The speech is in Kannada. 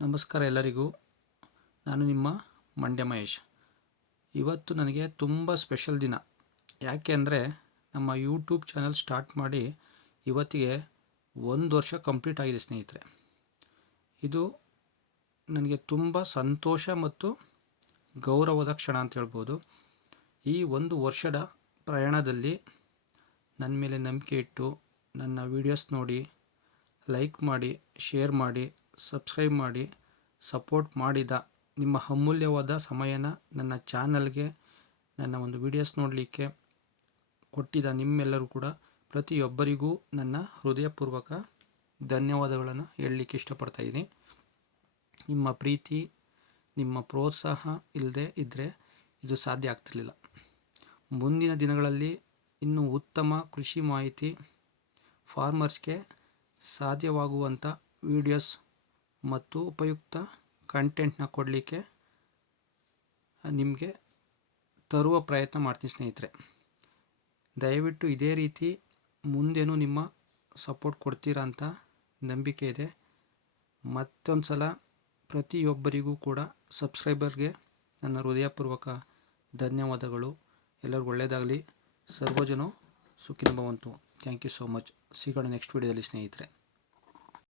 ನಮಸ್ಕಾರ ಎಲ್ಲರಿಗೂ. ನಾನು ನಿಮ್ಮ ಮಂಡ್ಯ ಮಹೇಶ್. ಇವತ್ತು ನನಗೆ ತುಂಬ ಸ್ಪೆಷಲ್ ದಿನ. ಯಾಕೆ ಅಂದರೆ ನಮ್ಮ ಯೂಟ್ಯೂಬ್ ಚಾನಲ್ ಸ್ಟಾರ್ಟ್ ಮಾಡಿ ಇವತ್ತಿಗೆ 1 ವರ್ಷ ಕಂಪ್ಲೀಟ್ ಆಗಿದೆ ಸ್ನೇಹಿತರೆ. ಇದು ನನಗೆ ತುಂಬ ಸಂತೋಷ ಮತ್ತು ಗೌರವದ ಕ್ಷಣ ಅಂತ ಹೇಳ್ಬೋದು. ಈ 1 ವರ್ಷದ ಪ್ರಯಾಣದಲ್ಲಿ ನನ್ನ ಮೇಲೆ ನಂಬಿಕೆ ಇಟ್ಟು ನನ್ನ ವೀಡಿಯೋಸ್ ನೋಡಿ, ಲೈಕ್ ಮಾಡಿ, ಶೇರ್ ಮಾಡಿ, ಸಬ್ಸ್ಕ್ರೈಬ್ ಮಾಡಿ, ಸಪೋರ್ಟ್ ಮಾಡಿದ ನಿಮ್ಮ ಅಮೂಲ್ಯವಾದ ಸಮಯನ ನನ್ನ ಚಾನಲ್ಗೆ, ನನ್ನ ಒಂದು ವೀಡಿಯೋಸ್ ನೋಡಲಿಕ್ಕೆ ಕೊಟ್ಟಿದ್ದ ನಿಮ್ಮೆಲ್ಲರೂ ಕೂಡ ಪ್ರತಿಯೊಬ್ಬರಿಗೂ ನನ್ನ ಹೃದಯಪೂರ್ವಕ ಧನ್ಯವಾದಗಳನ್ನು ಹೇಳಲಿಕ್ಕೆ ಇಷ್ಟಪಡ್ತಾಯಿದ್ದೀನಿ. ನಿಮ್ಮ ಪ್ರೀತಿ, ನಿಮ್ಮ ಪ್ರೋತ್ಸಾಹ ಇಲ್ಲದೆ ಇದ್ದರೆ ಇದು ಸಾಧ್ಯ ಆಗ್ತಿರಲಿಲ್ಲ. ಮುಂದಿನ ದಿನಗಳಲ್ಲಿ ಇನ್ನೂ ಉತ್ತಮ ಕೃಷಿ ಮಾಹಿತಿ, ಫಾರ್ಮರ್ಸ್ಗೆ ಸಾಧ್ಯವಾಗುವಂಥ ವೀಡಿಯೋಸ್ ಮತ್ತು ಉಪಯುಕ್ತ ಕಂಟೆಂಟ್ನ ಕೊಡಲಿಕ್ಕೆ ನಿಮಗೆ ತರುವ ಪ್ರಯತ್ನ ಮಾಡ್ತೀನಿ ಸ್ನೇಹಿತರೆ. ದಯವಿಟ್ಟು ಇದೇ ರೀತಿ ಮುಂದೇನೂ ನಿಮ್ಮ ಸಪೋರ್ಟ್ ಕೊಡ್ತೀರಾ ಅಂತ ನಂಬಿಕೆ ಇದೆ. ಮತ್ತೊಂದು ಸಲ ಪ್ರತಿಯೊಬ್ಬರಿಗೂ ಕೂಡ ಸಬ್ಸ್ಕ್ರೈಬರ್ಗೆ ನನ್ನ ಹೃದಯಪೂರ್ವಕ ಧನ್ಯವಾದಗಳು. ಎಲ್ಲರಿಗೂ ಒಳ್ಳೆಯದಾಗಲಿ. ಸರ್ವಜನೋ ಸುಖಿನೋ ಭವಂತು. Thank you so much. ಸಿಗೋಣ ನೆಕ್ಸ್ಟ್ ವಿಡಿಯೋದಲ್ಲಿ ಸ್ನೇಹಿತರೆ.